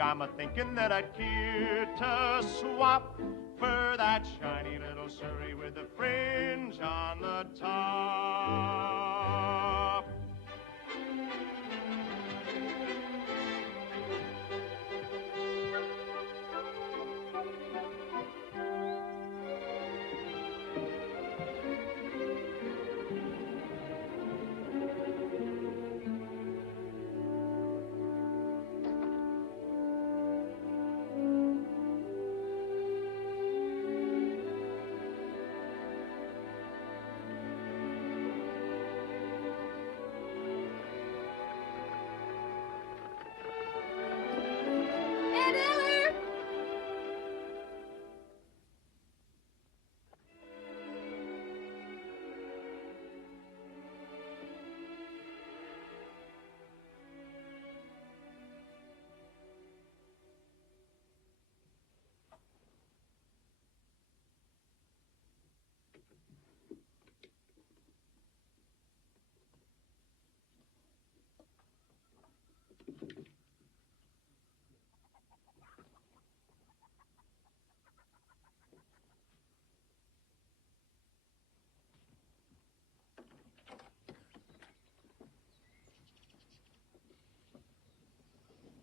I'm a-thinking that I'd care to swap for that shiny little Surrey with the fringe on the top.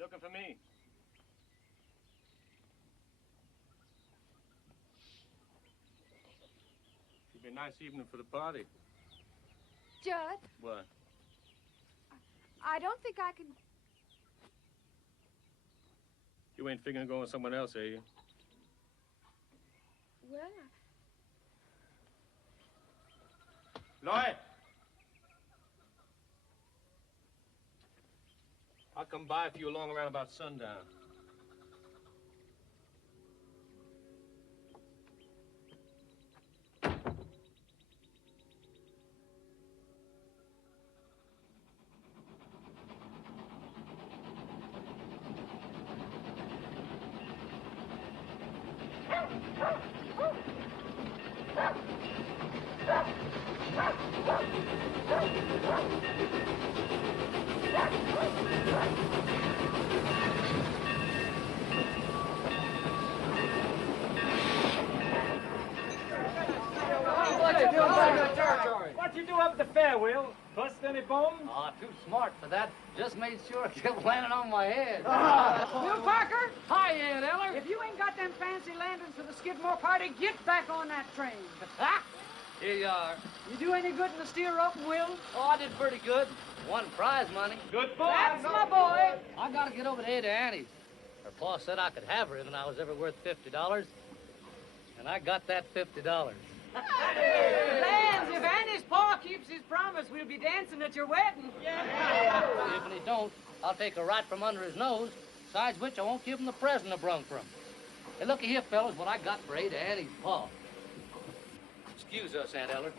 Looking for me? It'd be a nice evening for the party. Judd? What? I don't think I can... You ain't figuring on going with someone else, are you? Well, Lloyd! I'll come by for you along around about sundown. What'd you do up at the fair, Will? Bust any bones? Oh, too smart for that. Just made sure it kept landing on my head. Will Parker, Hi, Aunt Eller. if you ain't got them fancy lanterns for the Skidmore party, get back on that train. Here you are. You do any good in the steer roping, Will? Oh, I did pretty good. Won prize money. Good boy. That's my boy. I gotta get over to Ada Annie's. Her pa said I could have her if I was ever worth $50. And I got that $50. Lands, if Annie's pa keeps his promise, we'll be dancing at your wedding. If he don't, I'll take her right from under his nose. Besides which, I won't give him the present I brung for him. Hey, looky here, fellas, what I got for Ada Annie's pa. Excuse us, Aunt Eller.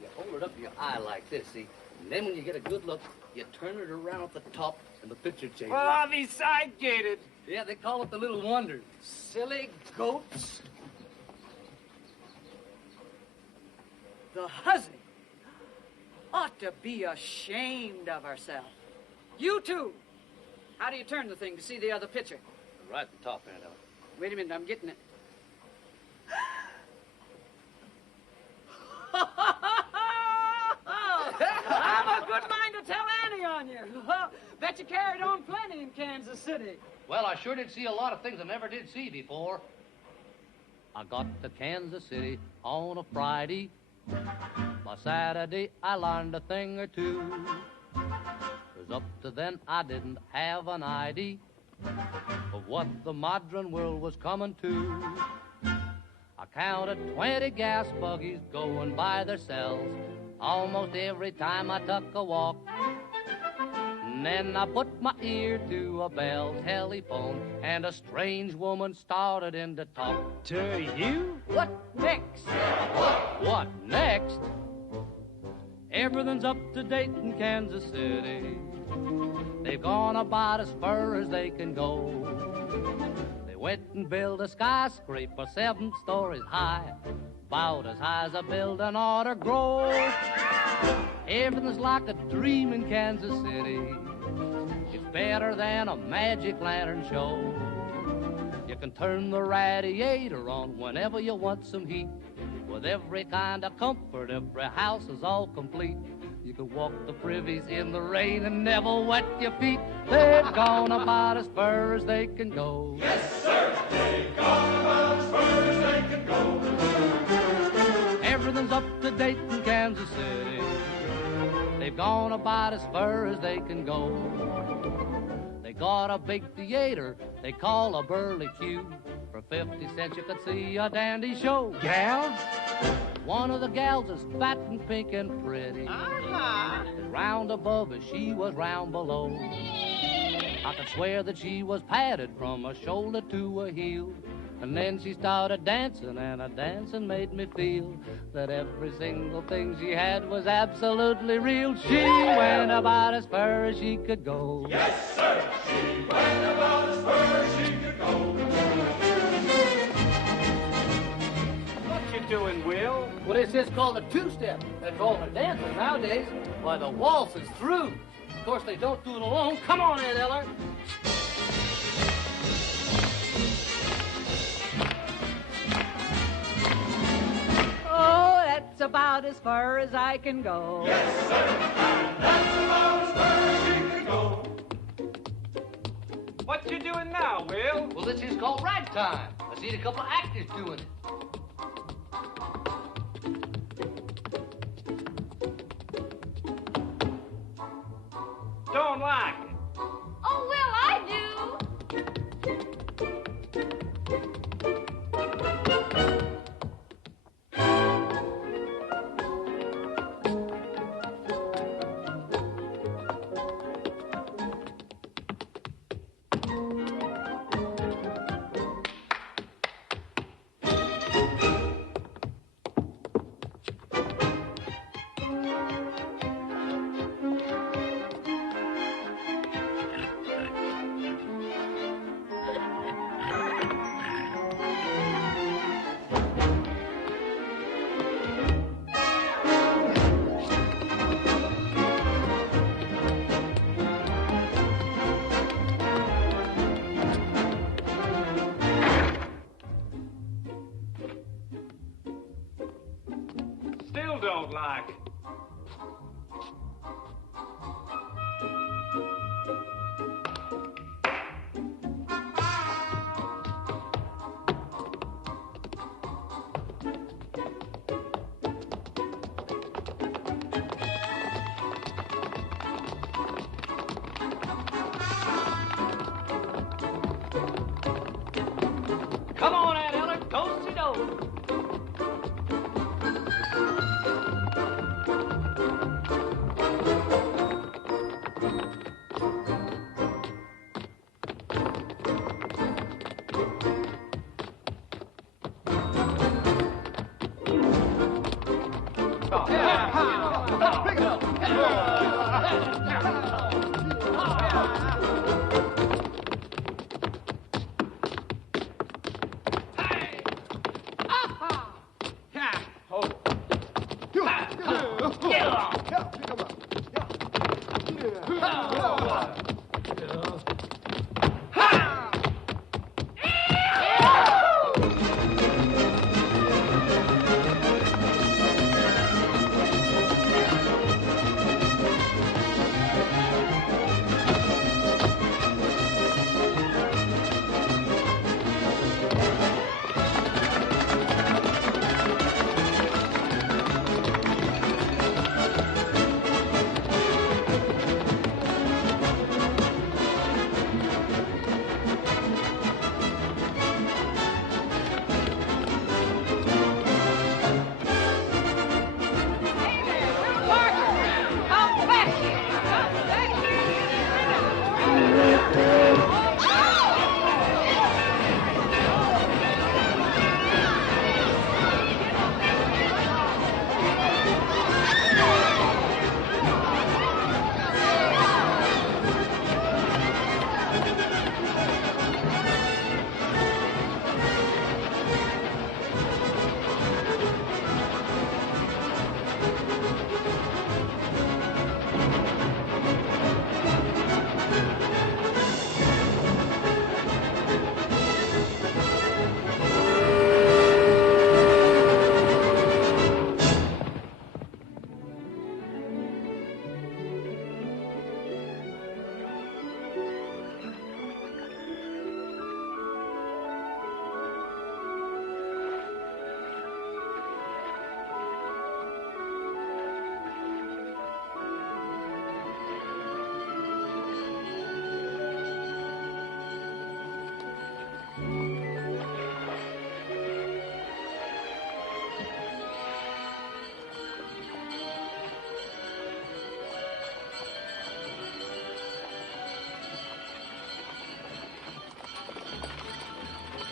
You hold it up to your eye like this, see? And then when you get a good look, you turn it around at the top, and the picture changes. Well, I'll be side-gated. Yeah, they call it the Little Wonders. Silly goats. The hussy ought to be ashamed of herself. You too. How do you turn the thing to see the other picture? Right at the top, Aunt Eller. Wait a minute, I'm getting it. I'm a good mind to tell Annie on you. Bet you carried on plenty in Kansas City. Well, I sure did see a lot of things I never did see before. I got to Kansas City on a Friday. By Saturday, I learned a thing or two. 'Cause up to then, I didn't have an idea of what the modern world was coming to. I counted 20 gas buggies going by themselves almost every time I took a walk. And then I put my ear to a Bell telephone, and a strange woman started in to talk. To you? What next? What next? Everything's up to date in Kansas City. They've gone about as far as they can go. They went and built a skyscraper 7 stories high, about as high as a building ought to grow. Everything's like a dream in Kansas City. It's better than a magic lantern show. You can turn the radiator on whenever you want some heat. With every kind of comfort, every house is all complete. You can walk the privies in the rain and never wet your feet. They've gone about as far as they can go. Yes, sir, they've gone about as far as they can go. Everything's up to date in Kansas City. They've gone about as far as they can go. They got a big theater they call a Burley Q. For 50 cents you could see a dandy show. Gals? One of the gals is fat and pink and pretty. Round above as she was round below. I could swear that she was padded from her shoulder to her heel. And then she started dancing, and her dancing made me feel that every single thing she had was absolutely real. She went about as far as she could go. Yes, sir, she went about as far as she could go. What you doing, Will? Well, this is called a two-step. They call it dancing nowadays. Why, the waltz is through. Of course, they don't do it alone. Come on, Ed Eller. Oh, that's about as far as I can go. Yes, sir, that's about as far as she can go. What you doing now, Will? Well, this is called ragtime. I seen a couple of actors doing it. Don't like it. Oh, well, I do. Still don't like it. Come on, Ed Eller. Do-si-do.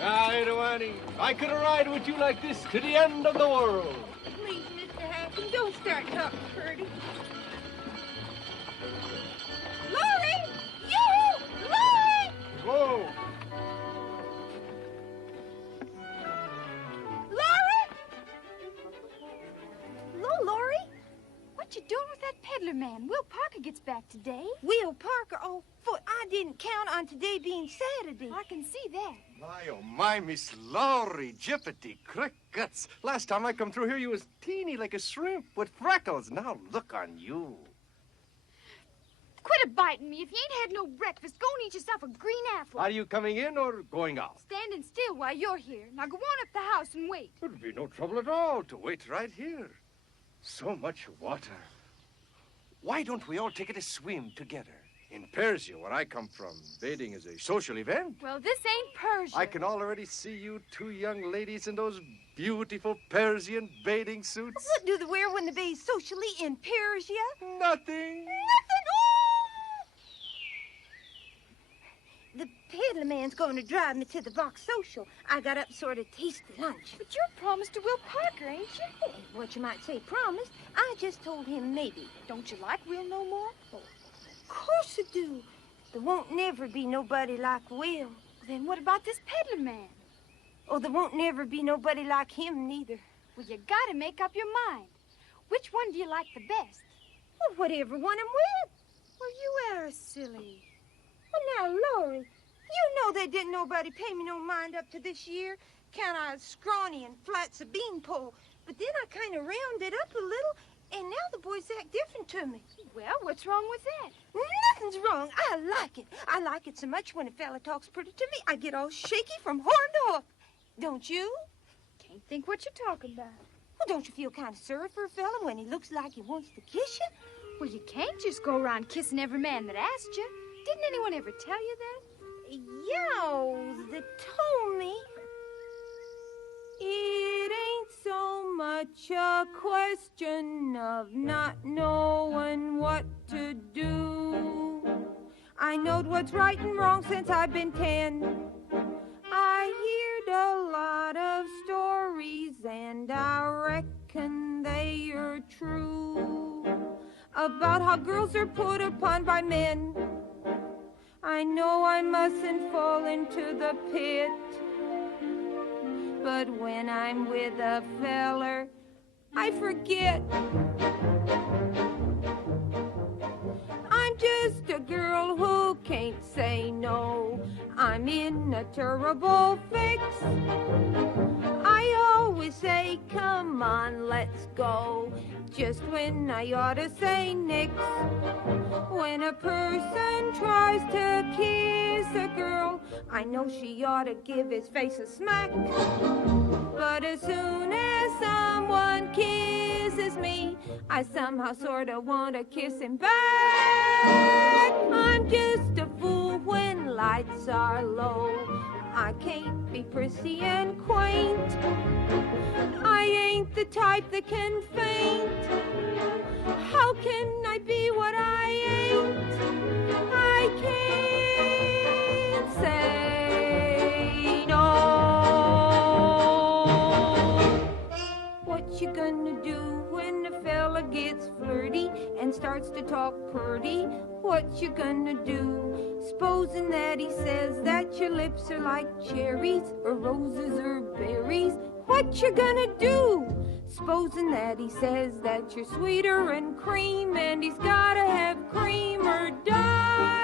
Ah, Annie, I could ride with you like this to the end of the world. Please, Mr. Hampton, don't start talking pretty. Laurie! You! Laurie! Whoa! Laurie! Hello, Laurie. What you doing with that peddler man? Will Parker gets back today. Will Parker? Oh, foot! I didn't count on today being Saturday. I can see that. My, oh my, Miss Laurie, jippity crickets. Last time I come through here, you was teeny like a shrimp with freckles. Now look on you. Quit a-biting me. If you ain't had no breakfast, go and eat yourself a green apple. Are you coming in or going out? Standing still while you're here. Now go on up the house and wait. It'll be no trouble at all to wait right here. So much water. Why don't we all take it a swim together? In Persia, where I come from, bathing is a social event. Well, this ain't Persia. I can already see you two young ladies in those beautiful Persian bathing suits. What do they wear when they bathe socially in Persia? Nothing. Nothing. Oh! The peddler man's going to drive me to the Vox Social. I got up sort of tasty lunch. But you're promised to Will Parker, ain't you? Hey, what you might say promised. I just told him maybe. Don't you like Will no more? Oh, of course I do. There won't never be nobody like Will. Then what about this peddler man? Oh, there won't never be nobody like him, neither. Well, you gotta make up your mind. Which one do you like the best? Well, whatever one I'm with. Well, you are silly. Well, now, Laurie, you know they didn't nobody pay me no mind up to this year. Count I was scrawny and flat's a beanpole. But then I kind of rounded up a little, and now the boys act different to me. Well, what's wrong with that? Nothing's wrong. I like it. I like it so much when a fella talks pretty to me, I get all shaky from horn to hoof. Don't you? Can't think what you're talking about. Well, don't you feel kind of sorry for a fella when he looks like he wants to kiss you? Well, you can't just go around kissing every man that asked you. Didn't anyone ever tell you that? Yeah, they told me. It ain't so much a question of not knowing what to do. I knowed what's right and wrong since I've been 10. I heard a lot of stories, and I reckon they are true, about how girls are put upon by men. I know I mustn't fall into the pit, but when I'm with a feller, I forget. I'm just a girl who can't say no. I'm in a terrible fix. I always say, come on, let's go, just when I ought to say nix. When a person tries to kiss a girl, I know she ought to give his face a smack. But as soon as someone kisses me, I somehow sort of want to kiss him back. I'm just a fool when lights are low. I can't be prissy and quaint. I ain't the type that can faint. How can I be what I ain't? I can't say no. What you gonna do when a fella gets flirty and starts to talk purty? What you gonna do? Supposing that he says that your lips are like cherries or roses or berries. What you gonna do? Supposing that he says that you're sweeter and cream and he's gotta have cream or die.